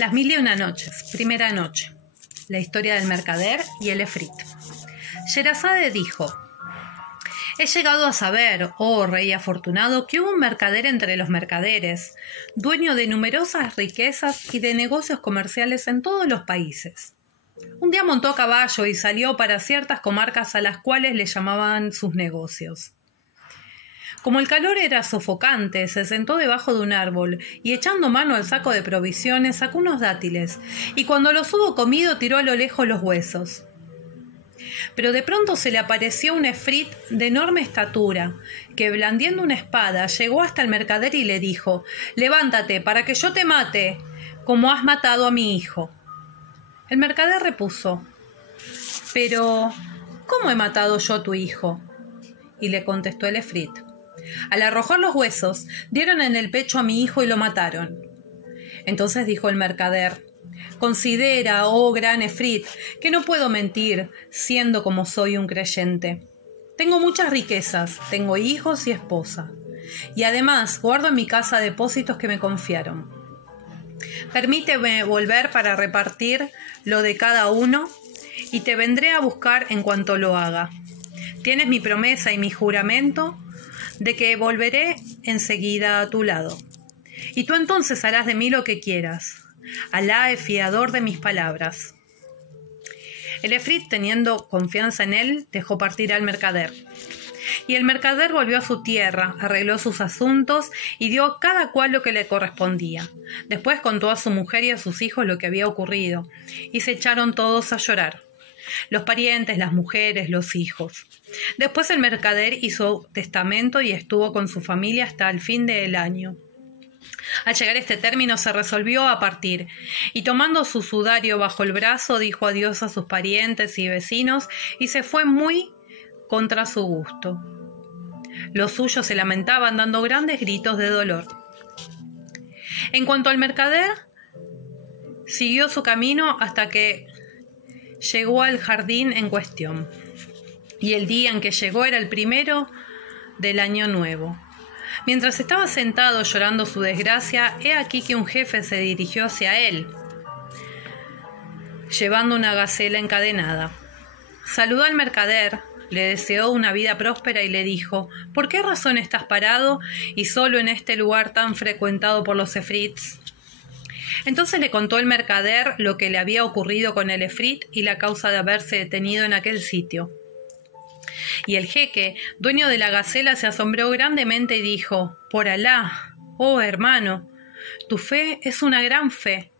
Las mil y una noches. Primera noche. La historia del mercader y el efrit. Sherazade dijo: He llegado a saber, oh rey afortunado, que hubo un mercader entre los mercaderes, dueño de numerosas riquezas y de negocios comerciales en todos los países. Un día montó a caballo y salió para ciertas comarcas a las cuales le llamaban sus negocios. Como el calor era sofocante, se sentó debajo de un árbol y, echando mano al saco de provisiones, sacó unos dátiles, y cuando los hubo comido tiró a lo lejos los huesos. Pero de pronto se le apareció un efrit de enorme estatura, que blandiendo una espada llegó hasta el mercader y le dijo: «Levántate, para que yo te mate, como has matado a mi hijo». El mercader repuso: «Pero, ¿cómo he matado yo a tu hijo?». Y le contestó el efrit: «Al arrojar los huesos, dieron en el pecho a mi hijo y lo mataron». Entonces dijo el mercader: «Considera, oh gran efrit, que no puedo mentir, siendo como soy un creyente. Tengo muchas riquezas, tengo hijos y esposa, y además guardo en mi casa depósitos que me confiaron. Permíteme volver para repartir lo de cada uno, y te vendré a buscar en cuanto lo haga. Tienes mi promesa y mi juramento de que volveré enseguida a tu lado. Y tú entonces harás de mí lo que quieras. Alá es fiador de mis palabras». El efrit, teniendo confianza en él, dejó partir al mercader. Y el mercader volvió a su tierra, arregló sus asuntos y dio a cada cual lo que le correspondía. Después contó a su mujer y a sus hijos lo que había ocurrido, y se echaron todos a llorar: los parientes, las mujeres, los hijos. Después el mercader hizo testamento y estuvo con su familia hasta el fin del año. Al llegar a este término se resolvió a partir, y tomando su sudario bajo el brazo dijo adiós a sus parientes y vecinos y se fue muy contra su gusto. Los suyos se lamentaban dando grandes gritos de dolor. En cuanto al mercader, siguió su camino hasta que llegó al jardín en cuestión, y el día en que llegó era el primero del año nuevo. Mientras estaba sentado llorando su desgracia, he aquí que un jefe se dirigió hacia él, llevando una gacela encadenada. Saludó al mercader, le deseó una vida próspera y le dijo: «¿Por qué razón estás parado y solo en este lugar tan frecuentado por los efrits?». Entonces le contó el mercader lo que le había ocurrido con el efrit y la causa de haberse detenido en aquel sitio. Y el jeque, dueño de la gacela, se asombró grandemente y dijo: «Por Alá, oh hermano, tu fe es una gran fe,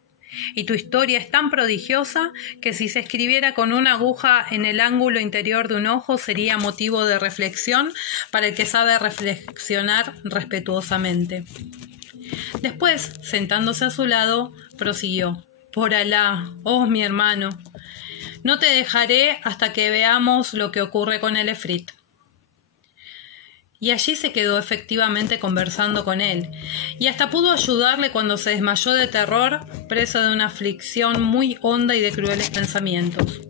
y tu historia es tan prodigiosa que si se escribiera con una aguja en el ángulo interior de un ojo sería motivo de reflexión para el que sabe reflexionar respetuosamente». Después, sentándose a su lado, prosiguió: «Por Alá, oh mi hermano, no te dejaré hasta que veamos lo que ocurre con el efrit». Y allí se quedó efectivamente conversando con él, y hasta pudo ayudarle cuando se desmayó de terror, preso de una aflicción muy honda y de crueles pensamientos.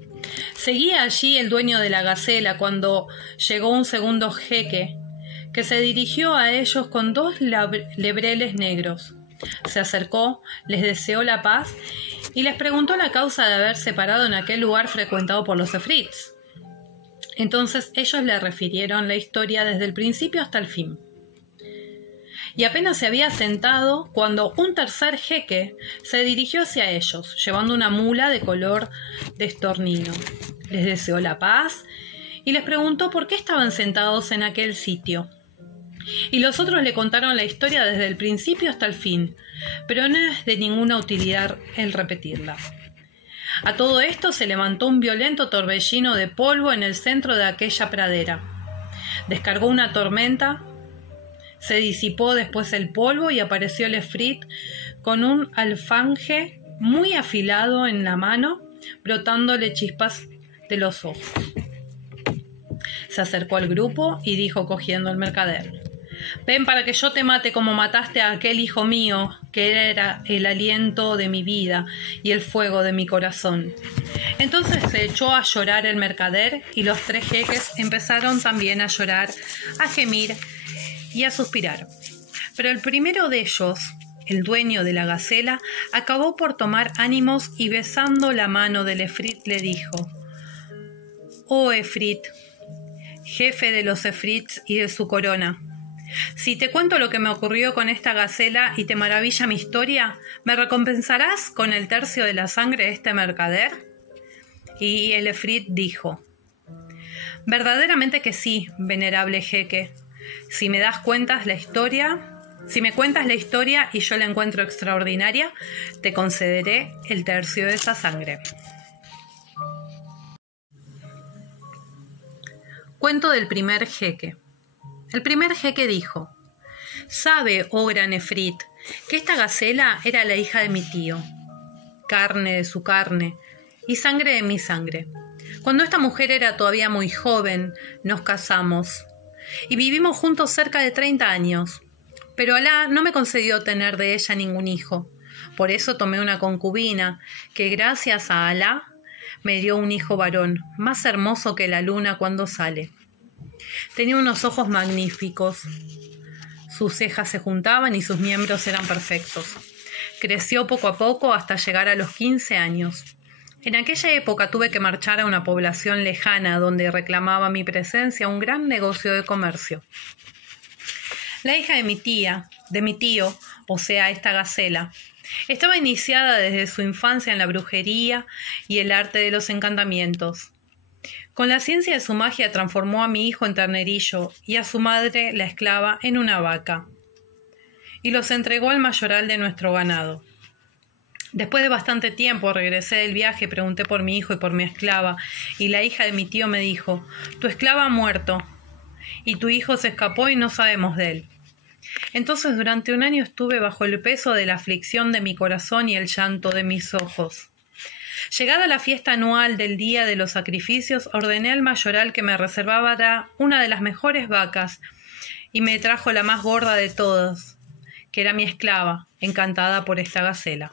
Seguía allí el dueño de la gacela cuando llegó un segundo jeque, que se dirigió a ellos con 2 lebreles negros. Se acercó, les deseó la paz y les preguntó la causa de haberse parado en aquel lugar frecuentado por los efrits. Entonces ellos le refirieron la historia desde el principio hasta el fin. Y apenas se había sentado cuando un tercer jeque se dirigió hacia ellos, llevando una mula de color de estornino. Les deseó la paz y les preguntó por qué estaban sentados en aquel sitio. Y los otros le contaron la historia desde el principio hasta el fin, pero no es de ninguna utilidad el repetirla. A todo esto se levantó un violento torbellino de polvo en el centro de aquella pradera. Descargó una tormenta, se disipó después el polvo y apareció el efrit con un alfanje muy afilado en la mano, brotándole chispas de los ojos. Se acercó al grupo y dijo cogiendo al mercader: «Ven para que yo te mate como mataste a aquel hijo mío, que era el aliento de mi vida y el fuego de mi corazón». Entonces se echó a llorar el mercader y los 3 jeques empezaron también a llorar, a gemir y a suspirar. Pero el primero de ellos, el dueño de la gacela, acabó por tomar ánimos y besando la mano del efrit le dijo: «Oh efrit, jefe de los efrits y de su corona, si te cuento lo que me ocurrió con esta gacela y te maravilla mi historia, ¿me recompensarás con el tercio de la sangre de este mercader?». Y el efrit dijo: «Verdaderamente que sí, venerable jeque. Si me cuentas la historia y yo la encuentro extraordinaria, te concederé el tercio de esa sangre». Cuento del primer jeque. El primer jeque dijo: «Sabe, oh gran efrit, que esta gacela era la hija de mi tío, carne de su carne y sangre de mi sangre. Cuando esta mujer era todavía muy joven, nos casamos y vivimos juntos cerca de 30 años. Pero Alá no me concedió tener de ella ningún hijo. Por eso tomé una concubina, que gracias a Alá me dio un hijo varón, más hermoso que la luna cuando sale. Tenía unos ojos magníficos, sus cejas se juntaban y sus miembros eran perfectos. Creció poco a poco hasta llegar a los 15 años. En aquella época tuve que marchar a una población lejana donde reclamaba mi presencia un gran negocio de comercio. La hija de mi tío, o sea, esta gacela, estaba iniciada desde su infancia en la brujería y el arte de los encantamientos. Con la ciencia de su magia transformó a mi hijo en ternerillo y a su madre, la esclava, en una vaca, y los entregó al mayoral de nuestro ganado. Después de bastante tiempo regresé del viaje, pregunté por mi hijo y por mi esclava, y la hija de mi tío me dijo: «Tu esclava ha muerto, y tu hijo se escapó y no sabemos de él». Entonces durante un año estuve bajo el peso de la aflicción de mi corazón y el llanto de mis ojos. Llegada la fiesta anual del día de los sacrificios, ordené al mayoral que me reservara una de las mejores vacas, y me trajo la más gorda de todas, que era mi esclava, encantada por esta gacela.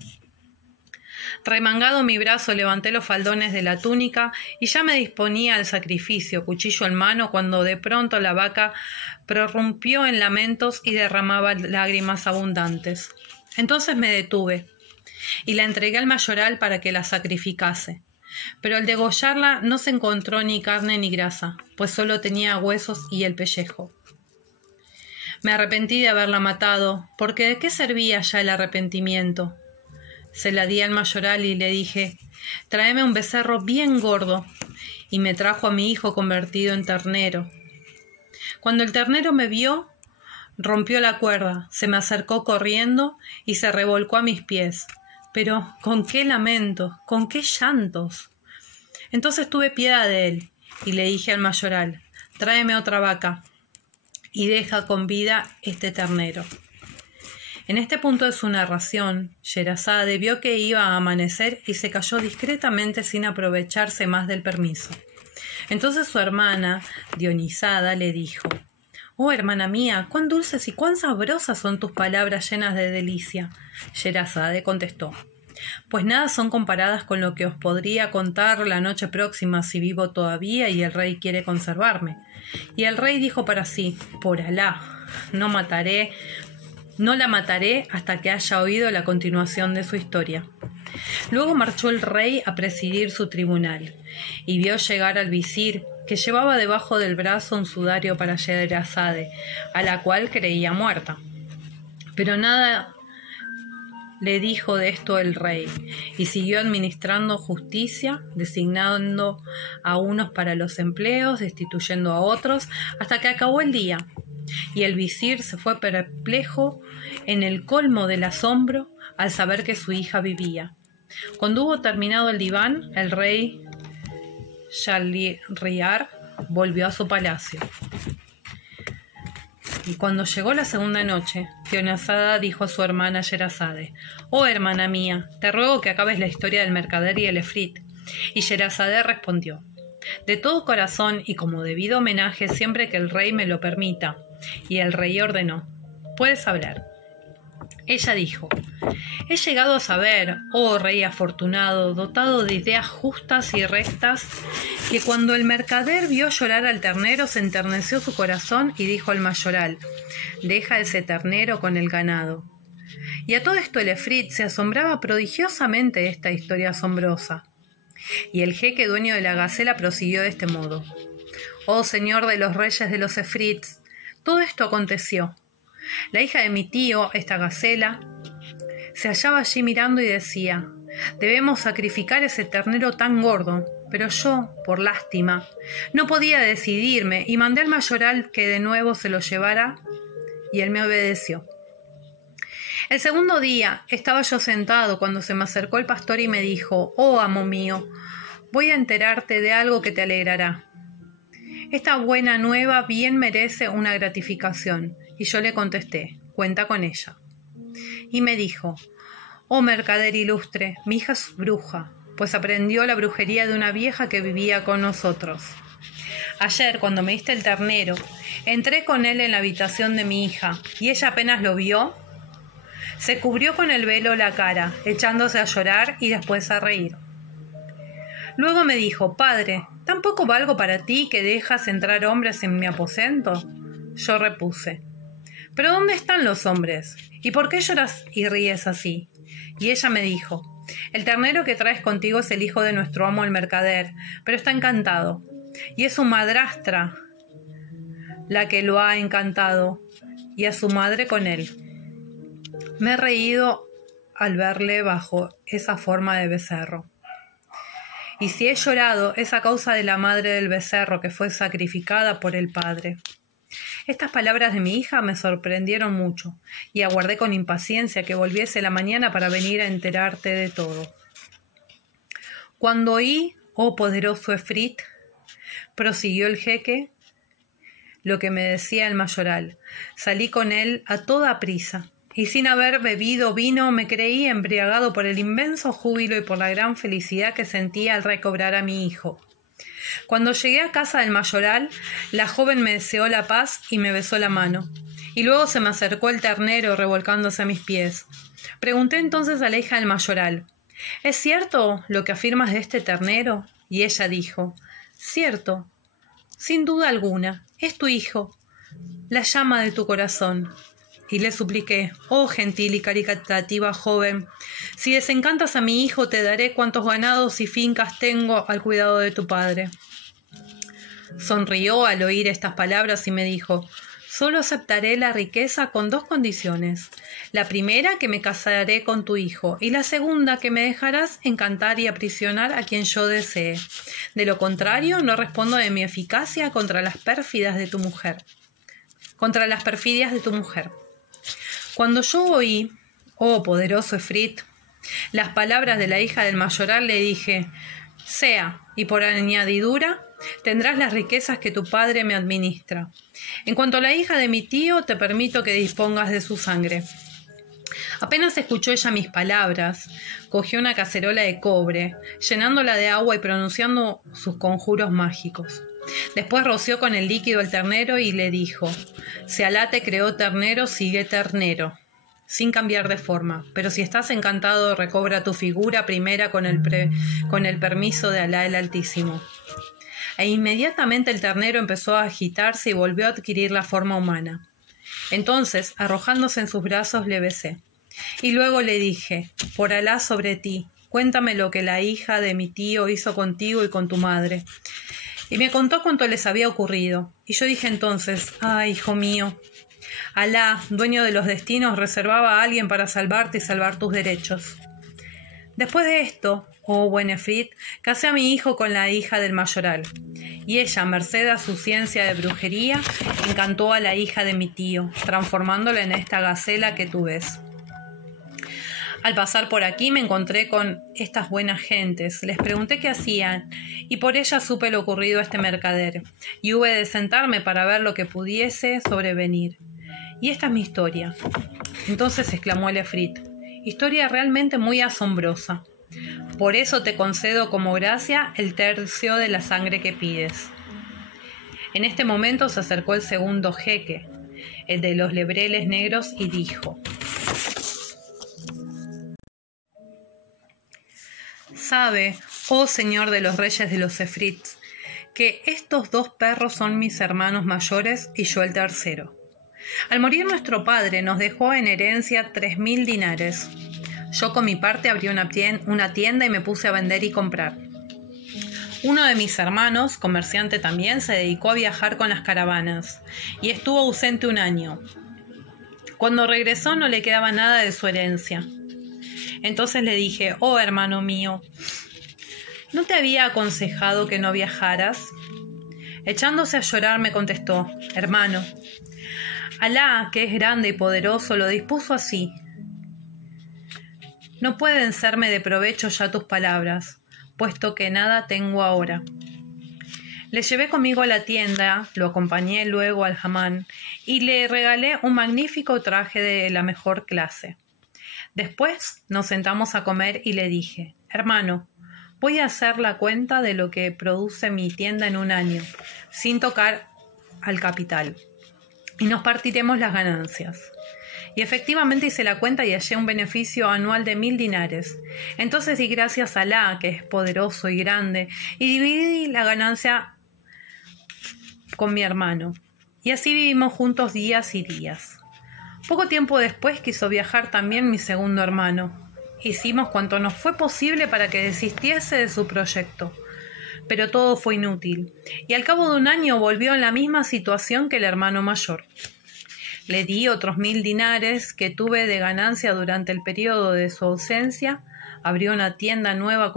Remangado mi brazo, levanté los faldones de la túnica y ya me disponía al sacrificio, cuchillo en mano, cuando de pronto la vaca prorrumpió en lamentos y derramaba lágrimas abundantes. Entonces me detuve y la entregué al mayoral para que la sacrificase. Pero al degollarla no se encontró ni carne ni grasa, pues solo tenía huesos y el pellejo. Me arrepentí de haberla matado, porque ¿de qué servía ya el arrepentimiento? Se la di al mayoral y le dije: «Tráeme un becerro bien gordo», y me trajo a mi hijo convertido en ternero. Cuando el ternero me vio, rompió la cuerda, se me acercó corriendo y se revolcó a mis pies. Pero con qué lamentos, con qué llantos. Entonces tuve piedad de él y le dije al mayoral: «Tráeme otra vaca y deja con vida este ternero». En este punto de su narración, Sherazade vio que iba a amanecer y se calló discretamente sin aprovecharse más del permiso. Entonces su hermana, Dionisada, le dijo: «Oh, hermana mía, cuán dulces y cuán sabrosas son tus palabras llenas de delicia». Sherazade contestó: «Pues nada son comparadas con lo que os podría contar la noche próxima si vivo todavía y el rey quiere conservarme». Y el rey dijo para sí: «Por Alá, no la mataré hasta que haya oído la continuación de su historia». Luego marchó el rey a presidir su tribunal, y vio llegar al visir, que llevaba debajo del brazo un sudario para Sherazade, a la cual creía muerta. Pero nada le dijo de esto el rey, y siguió administrando justicia, designando a unos para los empleos, destituyendo a otros, hasta que acabó el día. Y el visir se fue perplejo en el colmo del asombro al saber que su hija vivía. Cuando hubo terminado el diván, el rey Shahriar volvió a su palacio. Y cuando llegó la segunda noche, Dionisada dijo a su hermana Sherazade: «Oh, hermana mía, te ruego que acabes la historia del mercader y el efrit». Y Sherazade respondió: «De todo corazón y como debido homenaje siempre que el rey me lo permita». Y el rey ordenó: «Puedes hablar». Ella dijo: «He llegado a saber, oh rey afortunado, dotado de ideas justas y rectas, que cuando el mercader vio llorar al ternero se enterneció su corazón y dijo al mayoral: «Deja ese ternero con el ganado». Y a todo esto el efrit se asombraba prodigiosamente de esta historia asombrosa. Y el jeque dueño de la gacela prosiguió de este modo: «Oh señor de los reyes de los efrits, todo esto aconteció. La hija de mi tío, esta gacela, se hallaba allí mirando y decía: debemos sacrificar ese ternero tan gordo. Pero yo, por lástima, no podía decidirme y mandé al mayoral que de nuevo se lo llevara, y él me obedeció. El segundo día estaba yo sentado cuando se me acercó el pastor y me dijo: oh amo mío, voy a enterarte de algo que te alegrará. Esta buena nueva bien merece una gratificación. Y yo le contesté: cuenta con ella. Y me dijo: oh mercader ilustre, mi hija es bruja, pues aprendió la brujería de una vieja que vivía con nosotros. Ayer, cuando me diste el ternero, entré con él en la habitación de mi hija, y ella apenas lo vio, se cubrió con el velo la cara, echándose a llorar y después a reír. Luego me dijo: padre, ¿tampoco valgo para ti que dejas entrar hombres en mi aposento? Yo repuse: ¿pero dónde están los hombres? ¿Y por qué lloras y ríes así? Y ella me dijo: el ternero que traes contigo es el hijo de nuestro amo el mercader, pero está encantado, y es su madrastra la que lo ha encantado, y a su madre con él. Me he reído al verle bajo esa forma de becerro. Y si he llorado, es a causa de la madre del becerro que fue sacrificada por el padre. Estas palabras de mi hija me sorprendieron mucho, y aguardé con impaciencia que volviese la mañana para venir a enterarte de todo. Cuando oí, oh poderoso efrit, prosiguió el jeque, lo que me decía el mayoral, salí con él a toda prisa, y sin haber bebido vino me creí embriagado por el inmenso júbilo y por la gran felicidad que sentía al recobrar a mi hijo. Cuando llegué a casa del mayoral, la joven me deseó la paz y me besó la mano, y luego se me acercó el ternero revolcándose a mis pies. Pregunté entonces a la hija del mayoral: ¿es cierto lo que afirmas de este ternero? Y ella dijo: cierto, sin duda alguna, es tu hijo, la llama de tu corazón. Y le supliqué: oh gentil y caritativa joven, si desencantas a mi hijo te daré cuantos ganados y fincas tengo al cuidado de tu padre. Sonrió al oír estas palabras y me dijo: solo aceptaré la riqueza con dos condiciones. La primera, que me casaré con tu hijo, y la segunda, que me dejarás encantar y aprisionar a quien yo desee. De lo contrario, no respondo de mi eficacia contra las perfidias de tu mujer. Cuando yo oí, oh poderoso efrit, las palabras de la hija del mayoral, le dije: sea, y por añadidura, tendrás las riquezas que tu padre me administra. En cuanto a la hija de mi tío, te permito que dispongas de su sangre. Apenas escuchó ella mis palabras, cogió una cacerola de cobre, llenándola de agua y pronunciando sus conjuros mágicos. Después roció con el líquido el ternero y le dijo: si Alá te creó ternero, sigue ternero, sin cambiar de forma, pero si estás encantado, recobra tu figura primera con el permiso de Alá el Altísimo. E inmediatamente el ternero empezó a agitarse y volvió a adquirir la forma humana. Entonces, arrojándose en sus brazos, le besé. Y luego le dije: por Alá sobre ti, cuéntame lo que la hija de mi tío hizo contigo y con tu madre. Y me contó cuanto les había ocurrido. Y yo dije entonces: ah, hijo mío, Alá, dueño de los destinos, reservaba a alguien para salvarte y salvar tus derechos. Después de esto, oh buen efrit, casé a mi hijo con la hija del mayoral, y ella, merced a su ciencia de brujería, encantó a la hija de mi tío, transformándola en esta gacela que tú ves. Al pasar por aquí me encontré con estas buenas gentes, les pregunté qué hacían, y por ellas supe lo ocurrido a este mercader, y hube de sentarme para ver lo que pudiese sobrevenir. Y esta es mi historia. Entonces exclamó el efrit: historia realmente muy asombrosa. Por eso te concedo como gracia el tercio de la sangre que pides. En este momento se acercó el segundo jeque, el de los lebreles negros, y dijo: sabe, oh señor de los reyes de los efrits, que estos dos perros son mis hermanos mayores y yo el tercero. Al morir nuestro padre nos dejó en herencia 3.000 dinares. Yo con mi parte abrí una tienda y me puse a vender y comprar. Uno de mis hermanos, comerciante también, se dedicó a viajar con las caravanas y estuvo ausente un año. Cuando regresó no le quedaba nada de su herencia. Entonces le dije: «Oh, hermano mío, ¿no te había aconsejado que no viajaras?». Echándose a llorar me contestó: «Hermano, Alá, que es grande y poderoso, lo dispuso así. No pueden serme de provecho ya tus palabras, puesto que nada tengo ahora». Le llevé conmigo a la tienda, lo acompañé luego al hamán y le regalé un magnífico traje de la mejor clase. Después nos sentamos a comer y le dije: «Hermano, voy a hacer la cuenta de lo que produce mi tienda en un año, sin tocar al capital, y nos partiremos las ganancias». Y efectivamente hice la cuenta y hallé un beneficio anual de 1.000 dinares. Entonces di gracias a Alá, que es poderoso y grande, y dividí la ganancia con mi hermano. Y así vivimos juntos días y días. Poco tiempo después quiso viajar también mi segundo hermano. Hicimos cuanto nos fue posible para que desistiese de su proyecto, pero todo fue inútil, y al cabo de un año volvió en la misma situación que el hermano mayor. Le di otros 1.000 dinares que tuve de ganancia durante el periodo de su ausencia. Abrió una tienda nueva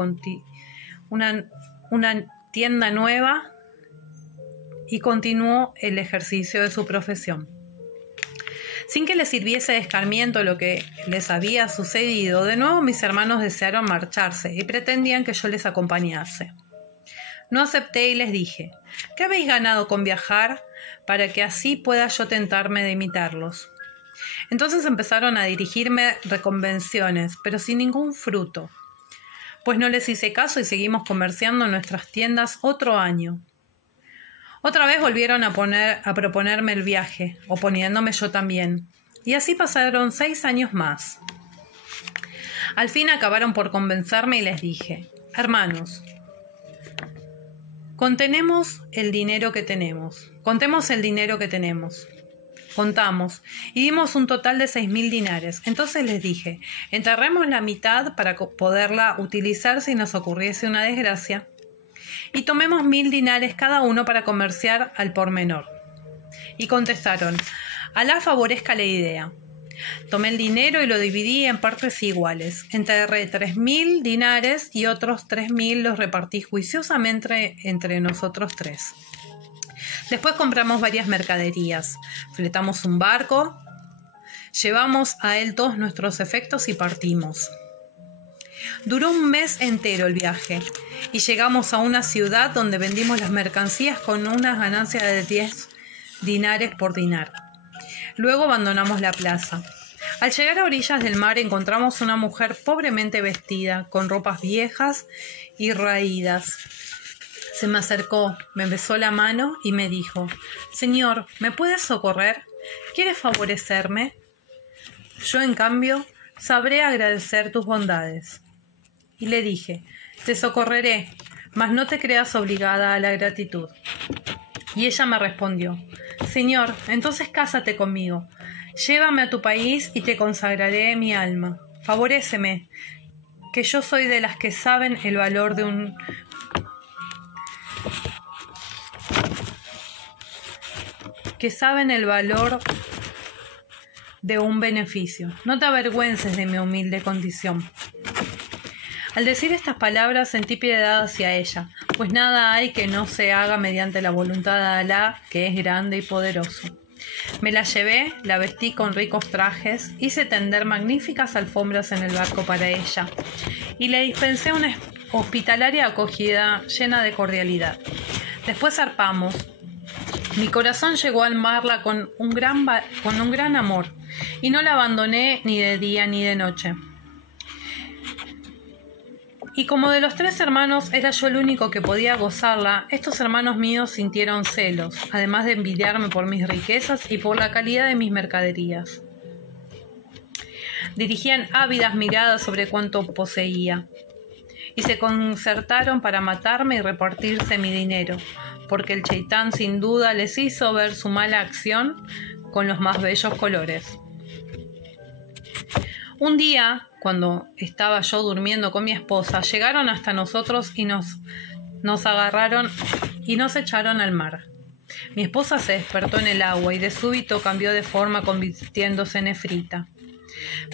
y continuó el ejercicio de su profesión. Sin que les sirviese de escarmiento lo que les había sucedido, de nuevo mis hermanos desearon marcharse y pretendían que yo les acompañase. No acepté y les dije: «¿Qué habéis ganado con viajar para que así pueda yo tentarme de imitarlos?». Entonces empezaron a dirigirme reconvenciones, pero sin ningún fruto, pues no les hice caso y seguimos comerciando en nuestras tiendas otro año. Otra vez volvieron a proponerme el viaje, oponiéndome yo también, y así pasaron 6 años más. Al fin acabaron por convencerme y les dije: «Hermanos, contemos el dinero que tenemos». Contamos y dimos un total de 6.000 dinares. Entonces les dije: «Enterremos la mitad para poderla utilizar si nos ocurriese una desgracia, y tomemos 1.000 dinares cada uno para comerciar al por menor». Y contestaron: «Alá favorezca la idea». Tomé el dinero y lo dividí en partes iguales. Enterré 3.000 dinares y otros 3.000 los repartí juiciosamente entre nosotros tres. Después compramos varias mercaderías, fletamos un barco, llevamos a él todos nuestros efectos y partimos. Duró un mes entero el viaje y llegamos a una ciudad donde vendimos las mercancías con una ganancia de 10 dinares por dinar. Luego abandonamos la plaza. Al llegar a orillas del mar encontramos una mujer pobremente vestida, con ropas viejas y raídas. Se me acercó, me besó la mano y me dijo: «Señor, ¿me puedes socorrer? ¿Quieres favorecerme? Yo, en cambio, sabré agradecer tus bondades». Y le dije: «Te socorreré, mas no te creas obligada a la gratitud». Y ella me respondió: «Señor, entonces cásate conmigo, llévame a tu país y te consagraré mi alma. Favoréceme, que yo soy de las que saben el valor de un beneficio. No te avergüences de mi humilde condición». Al decir estas palabras sentí piedad hacia ella, pues nada hay que no se haga mediante la voluntad de Alá, que es grande y poderoso. Me la llevé, la vestí con ricos trajes, hice tender magníficas alfombras en el barco para ella, y le dispensé una hospitalaria acogida llena de cordialidad. Después zarpamos. Mi corazón llegó a amarla con un gran amor, y no la abandoné ni de día ni de noche. Y como de los 3 hermanos era yo el único que podía gozarla, estos hermanos míos sintieron celos, además de envidiarme por mis riquezas y por la calidad de mis mercaderías. Dirigían ávidas miradas sobre cuánto poseía, y se concertaron para matarme y repartirse mi dinero, porque el cheitán sin duda les hizo ver su mala acción con los más bellos colores. Un día, cuando estaba yo durmiendo con mi esposa, llegaron hasta nosotros y nos agarraron y nos echaron al mar. Mi esposa se despertó en el agua y de súbito cambió de forma convirtiéndose en efrita.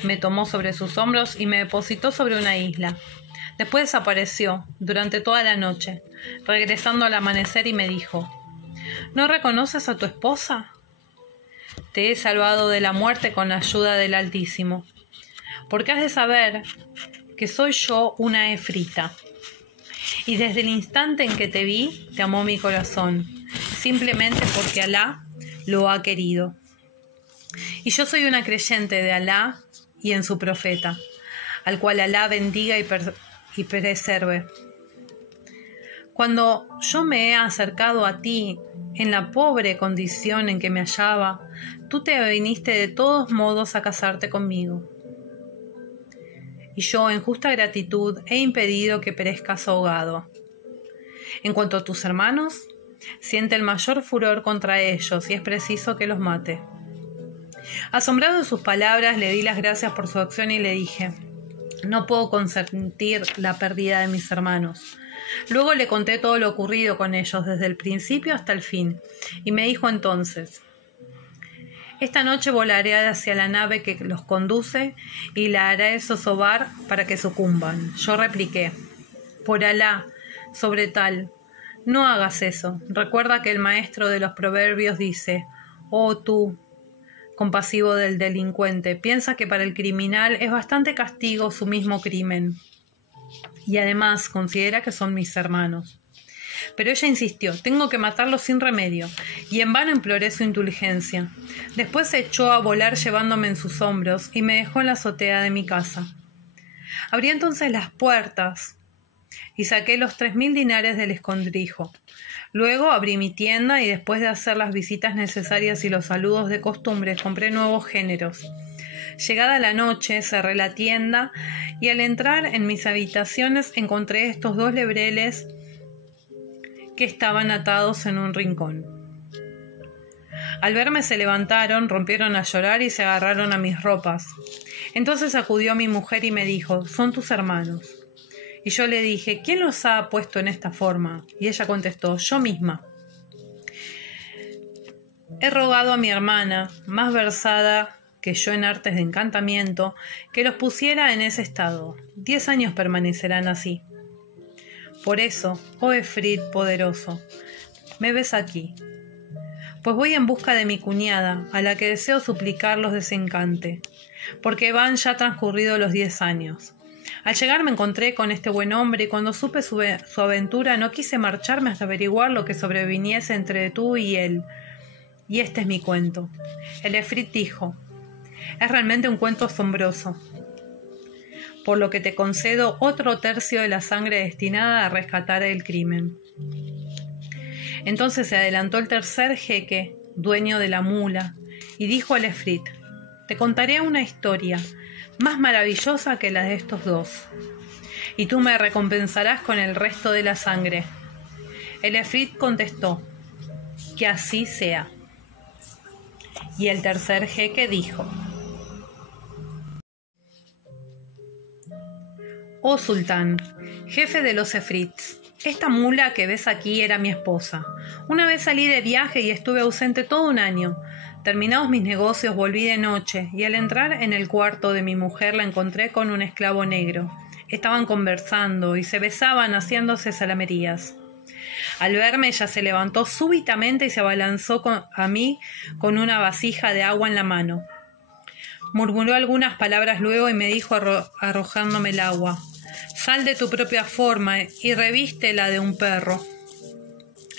Me tomó sobre sus hombros y me depositó sobre una isla. Después desapareció durante toda la noche, regresando al amanecer y me dijo: ¿No reconoces a tu esposa? Te he salvado de la muerte con la ayuda del Altísimo, porque has de saber que soy yo una efrita. Y desde el instante en que te vi, te amó mi corazón, simplemente porque Alá lo ha querido. Y yo soy una creyente de Alá y en su profeta, al cual Alá bendiga y preserve. Cuando yo me he acercado a ti en la pobre condición en que me hallaba, tú te viniste de todos modos a casarte conmigo. Y yo, en justa gratitud, he impedido que perezcas ahogado. En cuanto a tus hermanos, siente el mayor furor contra ellos y es preciso que los mate. Asombrado de sus palabras, le di las gracias por su acción y le dije: no puedo consentir la pérdida de mis hermanos. Luego le conté todo lo ocurrido con ellos desde el principio hasta el fin, y me dijo entonces: esta noche volaré hacia la nave que los conduce y la haré zozobrar para que sucumban. Yo repliqué: por Alá, sobre tal, no hagas eso. Recuerda que el maestro de los proverbios dice: oh tú, compasivo del delincuente, piensa que para el criminal es bastante castigo su mismo crimen. Y además considera que son mis hermanos. Pero ella insistió: tengo que matarlos sin remedio, y en vano imploré su indulgencia. Después se echó a volar llevándome en sus hombros y me dejó en la azotea de mi casa. Abrí entonces las puertas y saqué los 3.000 dinares del escondrijo. Luego abrí mi tienda y después de hacer las visitas necesarias y los saludos de costumbre, compré nuevos géneros. Llegada la noche, cerré la tienda y al entrar en mis habitaciones encontré estos 2 lebreles que estaban atados en un rincón. Al verme se levantaron, rompieron a llorar y se agarraron a mis ropas. Entonces acudió mi mujer y me dijo: son tus hermanos. Y yo le dije: ¿quién los ha puesto en esta forma? Y ella contestó: yo misma. He rogado a mi hermana, más versada que yo en artes de encantamiento, que los pusiera en ese estado. 10 años permanecerán así. Por eso, oh Efrit poderoso, me ves aquí, pues voy en busca de mi cuñada, a la que deseo suplicar los desencante, porque van ya transcurridos los 10 años. Al llegar me encontré con este buen hombre y cuando supe su aventura no quise marcharme hasta averiguar lo que sobreviniese entre tú y él. Y este es mi cuento. El Efrit dijo: es realmente un cuento asombroso, por lo que te concedo otro tercio de la sangre destinada a rescatar el crimen. Entonces se adelantó el tercer jeque, dueño de la mula, y dijo al Efrit: te contaré una historia más maravillosa que la de estos 2, y tú me recompensarás con el resto de la sangre. El Efrit contestó: que así sea. Y el tercer jeque dijo: oh sultán, jefe de los efrits, esta mula que ves aquí era mi esposa. Una vez salí de viaje y estuve ausente todo un año. Terminados mis negocios volví de noche y al entrar en el cuarto de mi mujer la encontré con un esclavo negro. Estaban conversando y se besaban haciéndose salamerías. Al verme ella se levantó súbitamente y se abalanzó a mí con una vasija de agua en la mano. Murmuró algunas palabras luego y me dijo arrojándome el agua: sal de tu propia forma y revístela de un perro.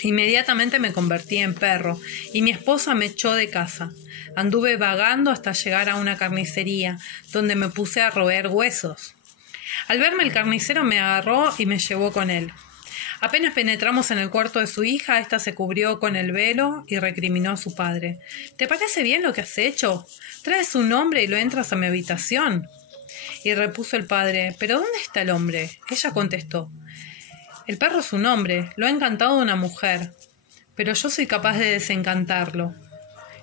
Inmediatamente me convertí en perro y mi esposa me echó de casa. Anduve vagando hasta llegar a una carnicería, donde me puse a roer huesos. Al verme el carnicero me agarró y me llevó con él. Apenas penetramos en el cuarto de su hija, ésta se cubrió con el velo y recriminó a su padre: ¿te parece bien lo que has hecho? Traes un hombre y lo entras a mi habitación. Y repuso el padre: ¿pero dónde está el hombre? Ella contestó: el perro es un hombre, lo ha encantado una mujer, pero yo soy capaz de desencantarlo.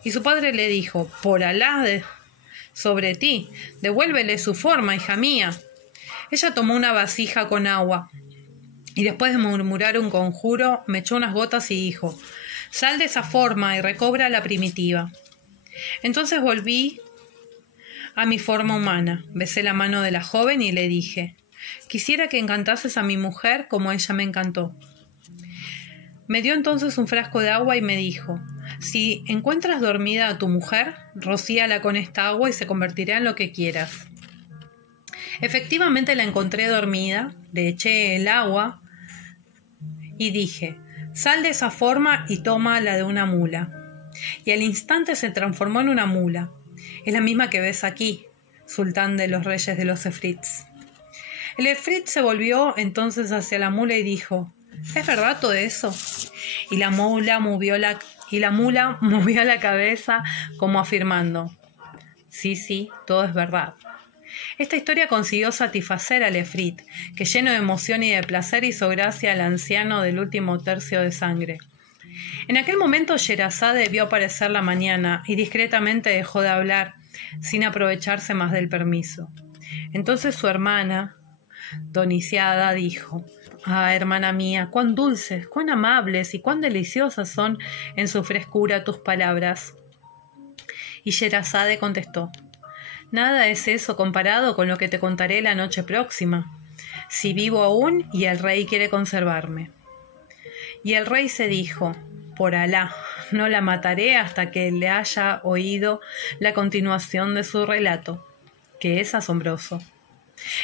Y su padre le dijo: por Alá sobre ti, devuélvele su forma, hija mía. Ella tomó una vasija con agua y después de murmurar un conjuro, me echó unas gotas y dijo: sal de esa forma y recobra la primitiva. Entonces volví a mi forma humana, besé la mano de la joven y le dije: quisiera que encantases a mi mujer como ella me encantó. Me dio entonces un frasco de agua y me dijo: si encuentras dormida a tu mujer, rocíala con esta agua y se convertirá en lo que quieras. Efectivamente la encontré dormida, le eché el agua y dije: sal de esa forma y toma la de una mula. Y al instante se transformó en una mula. Es la misma que ves aquí, sultán de los reyes de los efrits. El efrit se volvió entonces hacia la mula y dijo: ¿es verdad todo eso? Y la mula movió la cabeza como afirmando: sí, todo es verdad. Esta historia consiguió satisfacer al efrit, que lleno de emoción y de placer hizo gracia al anciano del último tercio de sangre. En aquel momento Sherazade vio aparecer la mañana y discretamente dejó de hablar, sin aprovecharse más del permiso. Entonces su hermana, doniciada, dijo: hermana mía, cuán dulces, cuán amables y cuán deliciosas son en su frescura tus palabras. Y Sherazade contestó: nada es eso comparado con lo que te contaré la noche próxima, si vivo aún y el rey quiere conservarme. Y el rey se dijo: por Alá, no la mataré hasta que le haya oído la continuación de su relato, que es asombroso.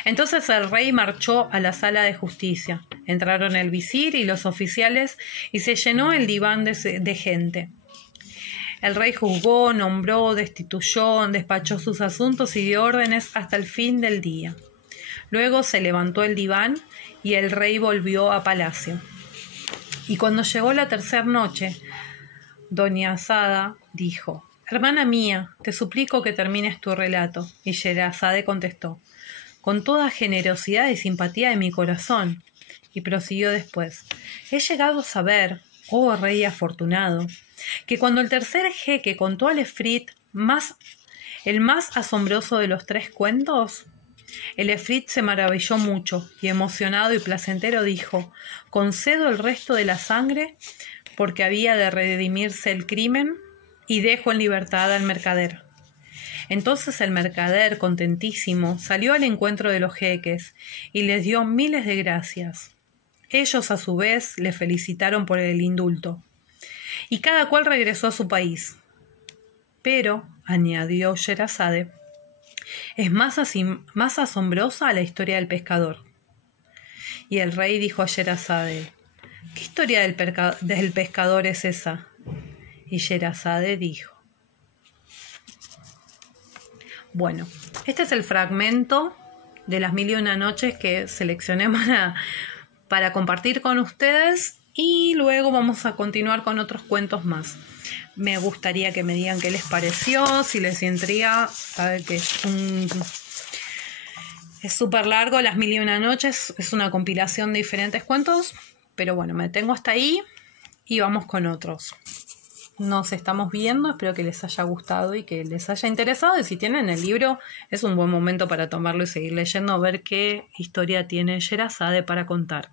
Entonces el rey marchó a la sala de justicia. Entraron el visir y los oficiales y se llenó el diván de gente. El rey juzgó, nombró, destituyó, despachó sus asuntos y dio órdenes hasta el fin del día. Luego se levantó el diván y el rey volvió a palacio. Y cuando llegó la tercera noche, doña Asada dijo: hermana mía, te suplico que termines tu relato. Y Sherazade contestó: con toda generosidad y simpatía de mi corazón. Y prosiguió después: he llegado a saber, oh rey afortunado, que cuando el tercer jeque contó al efrit el más asombroso de los 3 cuentos, el efrit se maravilló mucho y emocionado y placentero dijo: concedo el resto de la sangre porque había de redimirse el crimen y dejo en libertad al mercader. Entonces el mercader, contentísimo, salió al encuentro de los jeques y les dio miles de gracias. Ellos a su vez le felicitaron por el indulto y cada cual regresó a su país. Pero, añadió Sherazade, es más asombrosa la historia del pescador. Y el rey dijo a Sherazade: ¿qué historia del pescador es esa? Y Sherazade dijo: bueno, este es el fragmento de las 1001 noches que seleccioné para compartir con ustedes, y luego vamos a continuar con otros cuentos más. Me gustaría que me digan qué les pareció, si les intriga. Saben que es súper largo, las 1001 noches, es una compilación de diferentes cuentos, pero bueno, me detengo hasta ahí y vamos con otros. Nos estamos viendo, espero que les haya gustado y que les haya interesado, y si tienen el libro es un buen momento para tomarlo y seguir leyendo, a ver qué historia tiene Sherazade para contar.